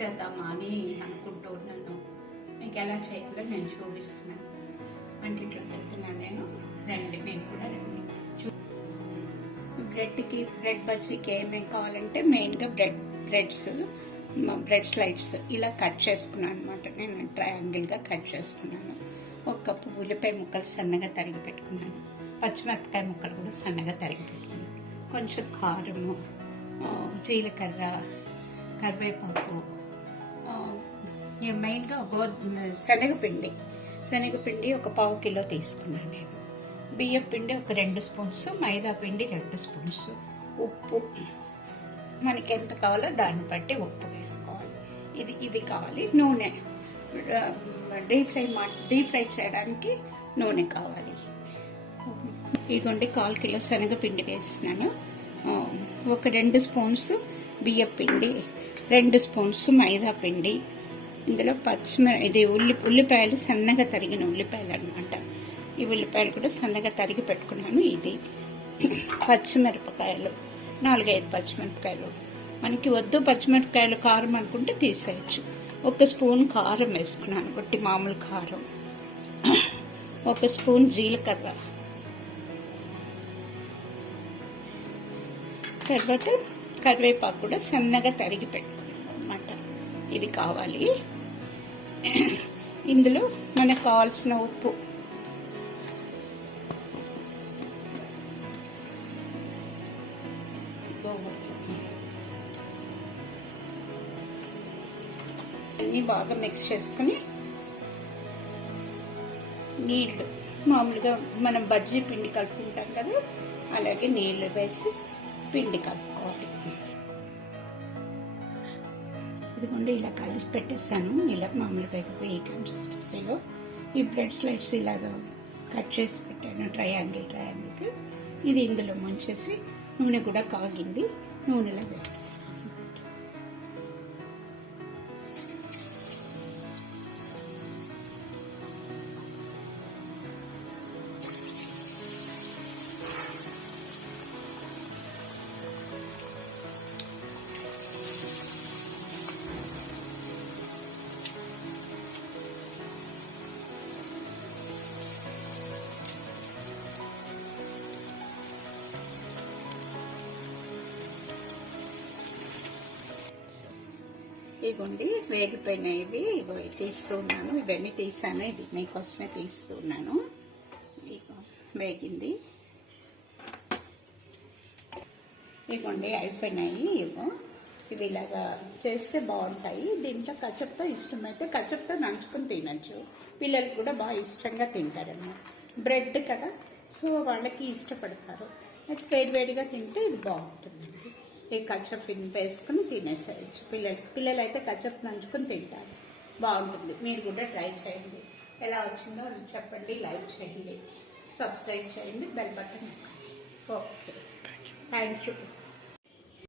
చేద్దామా అని అనుకుంటూ ఉన్నాను. మీకు ఎలా చేయాలో నేను చూపిస్తున్నాను. వంటింట్లో వెళ్తున్నాను నేను. రండి, మీకు కూడా రండి. బ్రెడ్ బజ్జీకి ఏమేమి కావాలంటే మెయిన్గా బ్రెడ్ స్లైడ్స్ ఇలా కట్ చేసుకున్నాను అనమాట. నేను ట్రయాంగిల్గా కట్ చేసుకున్నాను. 1 కప్పు ఉల్లిపాయ ముక్కలు సన్నగా తరిగి పెట్టుకున్నాను. పచ్చిమిరపకాయ ముక్కలు కూడా సన్నగా తరిగి పెట్టుకున్నాను. కొంచెం కారము, జీలకర్ర, కరివేపాకు, మెయిన్గా శనగపిండి 1 కిలో తీసుకున్నాను నేను. బియ్యం పిండి 2 స్పూన్స్, మైదా పిండి 2 స్పూన్స్, ఉప్పు మనకి ఎంత కావాలో దాన్ని బట్టి ఉప్పు వేసుకోవాలి. ఇది కావాలి. నూనె డీప్ ఫ్రై చేయడానికి నూనె కావాలి. ఇదిగోండి 1/4 కిలో శనగపిండి వేస్తున్నాను. 2 స్పూన్స్ బియ్యం పిండి, 2 స్పూన్స్ మైదా పిండి. ఇందులో ఉల్లిపాయలు సన్నగా తరిగిన ఉల్లిపాయలు అనమాట. ఈ ఉల్లిపాయలు కూడా సన్నగా తరిగి పెట్టుకున్నాను. ఇది పచ్చిమిరపకాయలు 4-5 పచ్చిమిరపకాయలు. మనకి వద్దు పచ్చిమిరపకాయలు కారం అనుకుంటే తీసేయచ్చు. 1 స్పూన్ కారం వేసుకున్నాను, కొట్టి మామూలు కారం. 1 స్పూన్ జీలకర్ర, తర్వాత కరివేపాకు కూడా సన్నగా తరిగి పెట్టుకున్నాను అనమాట. ఇది కావాలి. ఇందులో మనకు కావాల్సిన ఉప్పు అన్నీ బాగా మిక్స్ చేసుకుని నీళ్లు మామూలుగా మనం బజ్జీ పిండి కలుపుకుంటాం కదా, అలాగే నీళ్లు వేసి పిండి కలుపుకోవాలి. ఇదిగోండి ఇలా కలిసి పెట్టేసాను. ఇలా మామూలుగా ఈ కన్సిస్టెన్సీలో ఈ బ్రెడ్ స్లైడ్స్ ఇలాగా కట్ చేసి పెట్టాను ట్రయాంగిల్కి. ఇది ఇందులో ముంచేసి నూనె కూడా కాగింది, నూనెలో వేస్తాను. ఇదిగోండి వేగిపోయినాయి. ఇగో తీస్తూ ఉన్నాను. ఇవన్నీ తీసాను. ఇది మీకోసమే తీస్తూ ఉన్నాను. ఇగో వేగింది. ఇదిగోండి అయిపోయినాయి. ఇగో ఇవి ఇలాగా చేస్తే బాగుంటాయి. దీంట్లో కచప్తో ఇష్టమైతే కచప్తో నంచుకుని తినచ్చు. పిల్లలు కూడా బాగా ఇష్టంగా తింటారన్నమాట. బ్రెడ్ కదా, సో వాళ్ళకి ఇష్టపడతారు. అయితే వేడివేడిగా తింటే ఇది బాగుంటుందండి. ఈ కచప్ వేసుకుని తినేసేయచ్చు. పిల్లలు అయితే కచప్ నంచుకుని తింటారు, బాగుంటుంది. మీరు కూడా ట్రై చేయండి. ఎలా వచ్చిందో చెప్పండి, లైక్ చేయండి, సబ్స్క్రైబ్ చేయండి, బెల్ బటన్ నొక్కండి. Okay, thank you.